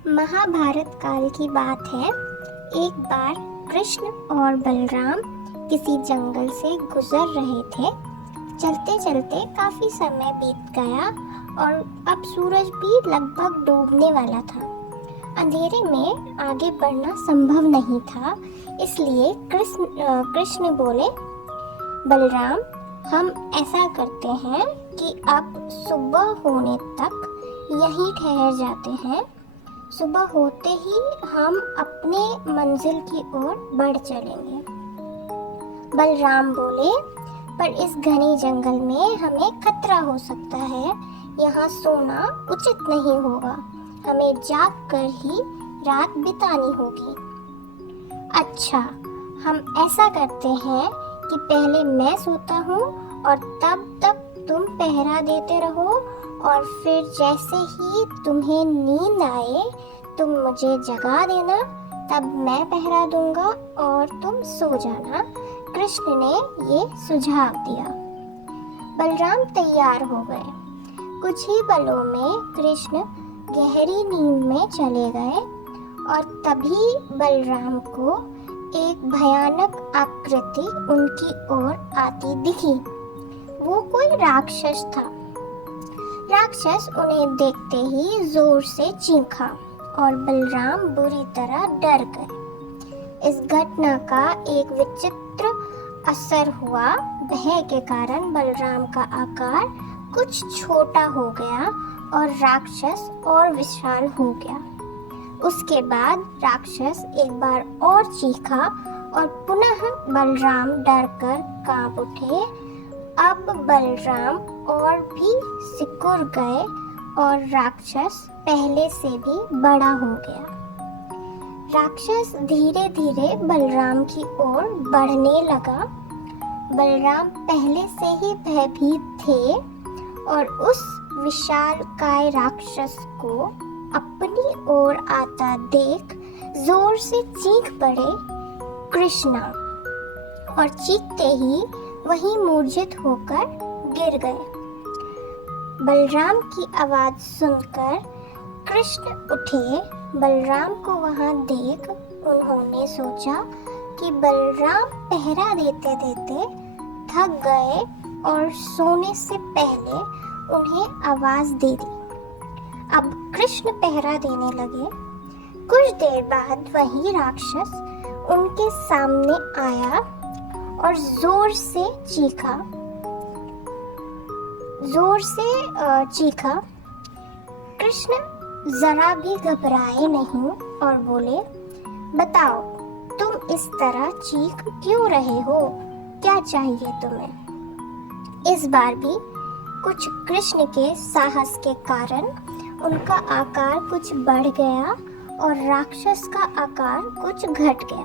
महाभारत काल की बात है। एक बार कृष्ण और बलराम किसी जंगल से गुजर रहे थे। चलते चलते काफी समय बीत गया और अब सूरज भी लगभग डूबने वाला था। अंधेरे में आगे बढ़ना संभव नहीं था, इसलिए कृष्ण बोले, बलराम, हम ऐसा करते हैं कि अब सुबह होने तक यहीं ठहर जाते हैं। सुबह होते ही हम अपने मंजिल की ओर बढ़ चलेंगे। बलराम बोले, पर इस घने जंगल में हमें खतरा हो सकता है। यहाँ सोना उचित नहीं होगा। हमें जाग कर ही रात बितानी होगी। अच्छा, हम ऐसा करते हैं कि पहले मैं सोता हूँ और तब तक तुम पहरा देते रहो, और फिर जैसे ही तुम्हें नींद आए तुम मुझे जगा देना, तब मैं पहरा दूंगा और तुम सो जाना। कृष्ण ने ये सुझाव दिया। बलराम तैयार हो गए। कुछ ही पलों में कृष्ण गहरी नींद में चले गए और तभी बलराम को एक भयानक आकृति उनकी ओर आती दिखी। वो कोई राक्षस था। राक्षस उन्हें देखते ही जोर से चीखा और बलराम बुरी तरह डर गए। इस घटना का एक विचित्र असर हुआ। भय के कारण बलराम का आकार कुछ छोटा हो गया और राक्षस और विशाल हो गया। उसके बाद राक्षस एक बार और चीखा और पुनः बलराम डरकर कांप उठे। अब बलराम और भी सिकुड़ गए और राक्षस पहले से भी बड़ा हो गया। राक्षस धीरे धीरे बलराम की ओर बढ़ने लगा। बलराम पहले से ही भयभीत थे और उस विशालकाय राक्षस को अपनी ओर आता देख जोर से चीख पड़े, कृष्णा, और चीखते ही वहीं मूर्छित होकर गिर गए। बलराम की आवाज सुनकर कृष्ण उठे। बलराम को वहां देख उन्होंने सोचा कि बलराम पहरा देते देते थक गए और सोने से पहले उन्हें आवाज दे दी। अब कृष्ण पहरा देने लगे। कुछ देर बाद वही राक्षस उनके सामने आया और जोर से चीखा। कृष्ण जरा भी घबराए नहीं और बोले, बताओ, तुम इस तरह चीख क्यों रहे हो? क्या चाहिए तुम्हें? इस बार भी कुछ कृष्ण के साहस के कारण उनका आकार कुछ बढ़ गया और राक्षस का आकार कुछ घट गया।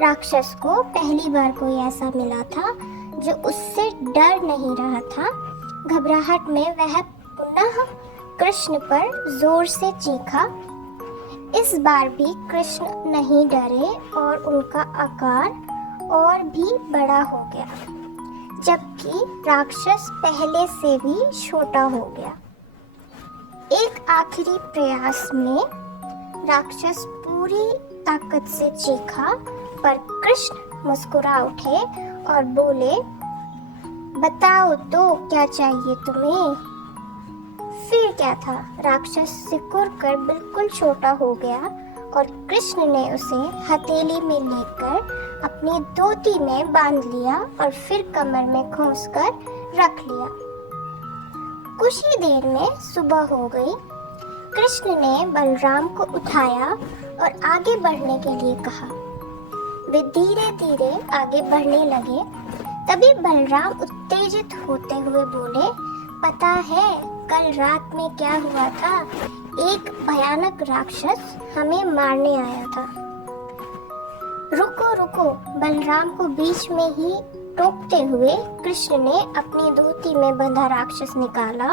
राक्षस को पहली बार कोई ऐसा मिला था जो उससे डर नहीं रहा था। घबराहट में वह पुनः कृष्ण पर जोर से चीखा। इस बार भी कृष्ण नहीं डरे और उनका आकार और भी बड़ा हो गया, जबकि राक्षस पहले से भी छोटा हो गया। एक आखिरी प्रयास में राक्षस पूरी ताकत से चीखा, पर कृष्ण मुस्कुरा उठे और बोले, बताओ तो क्या चाहिए तुम्हें? फिर क्या था, राक्षस सिकुड़ कर बिल्कुल छोटा हो गया और कृष्ण ने उसे हथेली में लेकर अपनी धोती में बांध लिया और फिर कमर में खोसकर रख लिया। कुछ ही देर में सुबह हो गई। कृष्ण ने बलराम को उठाया और आगे बढ़ने के लिए कहा। वे धीरे धीरे आगे बढ़ने लगे। तभी बलराम उत्तेजित होते हुए बोले, पता है कल रात में क्या हुआ था? एक भयानक राक्षस हमें मारने आया था। रुको रुको, बलराम को बीच में ही टोकते हुए कृष्ण ने अपनी धोती में बंधा राक्षस निकाला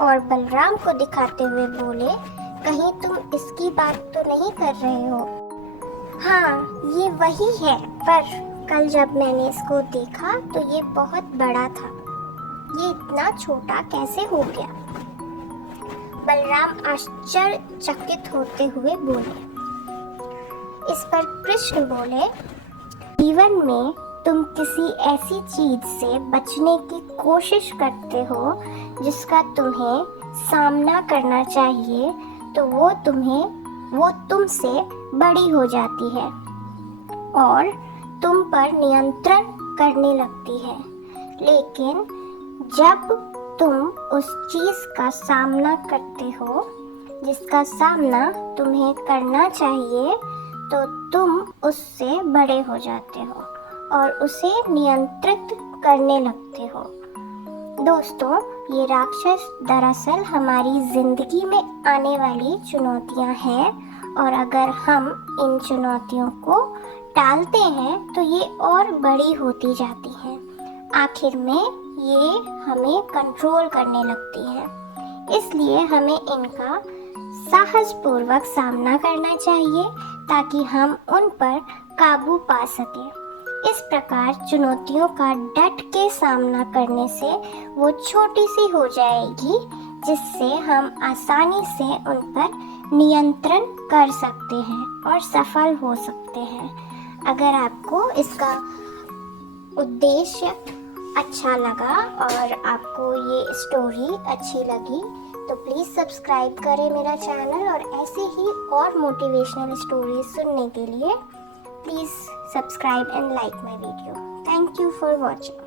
और बलराम को दिखाते हुए बोले, कहीं तुम इसकी बात तो नहीं कर रहे हो? हाँ, ये वही है, पर कल जब मैंने इसको देखा तो ये बहुत बड़ा था। ये इतना छोटा कैसे हो गया? बलराम आश्चर्यचकित होते हुए बोले। इस पर कृष्ण बोले, जीवन में तुम किसी ऐसी चीज से बचने की कोशिश करते हो जिसका तुम्हें सामना करना चाहिए, तो वो तुमसे बड़ी हो जाती है और तुम पर नियंत्रण करने लगती है। लेकिन जब तुम उस चीज का सामना करते हो जिसका सामना तुम्हें करना चाहिए, तो तुम उससे बड़े हो जाते हो और उसे नियंत्रित करने लगते हो। दोस्तों, ये राक्षस दरअसल हमारी जिंदगी में आने वाली चुनौतियां हैं, और अगर हम इन चुनौतियों को टालते हैं तो ये और बड़ी होती जाती हैं। आखिर में ये हमें कंट्रोल करने लगती हैं। इसलिए हमें इनका साहसपूर्वक सामना करना चाहिए ताकि हम उन पर काबू पा सकें। इस प्रकार चुनौतियों का डट के सामना करने से वो छोटी सी हो जाएगी, जिससे हम आसानी से उन पर नियंत्रण कर सकते हैं और सफल हो सकते हैं। अगर आपको इसका उद्देश्य अच्छा लगा और आपको ये स्टोरी अच्छी लगी, तो प्लीज़ सब्सक्राइब करें मेरा चैनल, और ऐसे ही और मोटिवेशनल स्टोरीज सुनने के लिए please subscribe and like my video. Thank you for watching.